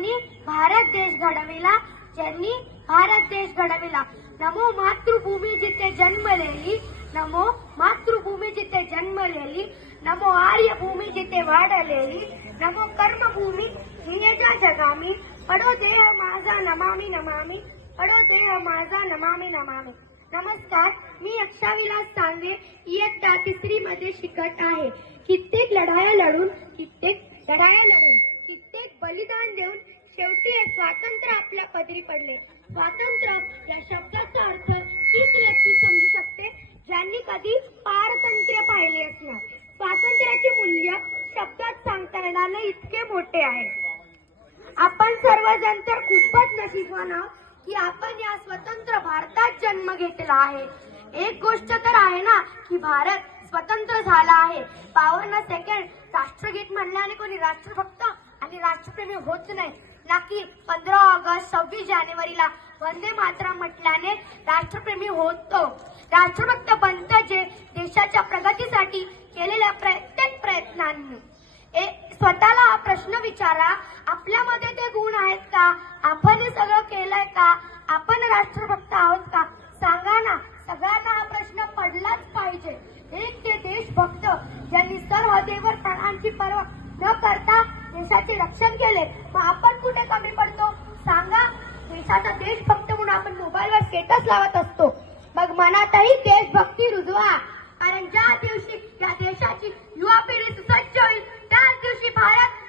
ज्यांनी भारत देश घडविला, ज्यांनी भारत देश घडविला। नमो मातृभूमी जिथे जन्मलेली, नमो मातृभूमी जिथे जन्मलेली, नमो आर्यभूमी जिथे वाढलेली, नमो कर्मभूमी नियजा जगामी, पडो देह माझा नमामि नमामि, पडो देह माझा नमामि नमामि। नमस्कार, मी अक्षाविलास सांगे इयत्ता 3री मध्ये शिकत आहे। कित्येक लढाया लढून, कित्येक बलिदान देऊन शेवटी हे स्वातंत्र्य आपल्या पदरी पडले। स्वातंत्र्य या शब्दाचा अर्थ तीच व्यक्ती समजू शकते ज्यांनी कधी पारतंत्र्य पाहिले असणार। स्वातंत्र्याचे मूल्य शब्दात सांगता येणार नाही इतके मोठे आहे। आपण सर्वजण तर खूपच नशीबवान आहोत की आपण या स्वतंत्र भारतात जन्म घेतला आहे। एक गोष्ट तर आहे ना की भारत स्वतंत्र झाला आहे। 52 सेकंड राष्ट्रगीत म्हणल्याने कोणी राष्ट्रभक्त आणि राष्ट्रप्रेमी होत नाही, ना की 15 ऑगस्ट 26 जानेवारीला वंदे मातरम म्हटल्याने राष्ट्रप्रेमी होतो। राष्ट्रभक्त बनतं जे देशाच्या प्रगतीसाठी केलेल्या प्रत्येक प्रयत्नांनी। स्वतःला हा प्रश्न विचारा, आपल्यामध्ये ते गुण आहेत का? आपण हे सगळं केलंय का? आपण राष्ट्रभक्त आहोत का? सांगा ना। सगळ्यांना हा प्रश्न पडलाच पाहिजे। एक ते देशभक्त ज्यांनी सरहदेवर प्राणांची पर्वा न करता देशाचे रक्षण केले, मग आपण कुठे कमी पडतो सांगा? देशाचा देशभक्त म्हणून आपण मोबाईलवर स्टेटस लावत असतो, मग मनातही देशभक्ती रुजवा, कारण ज्या दिवशी या देशाची युवा पिढी सुसज्ज होईल त्याच दिवशी भारत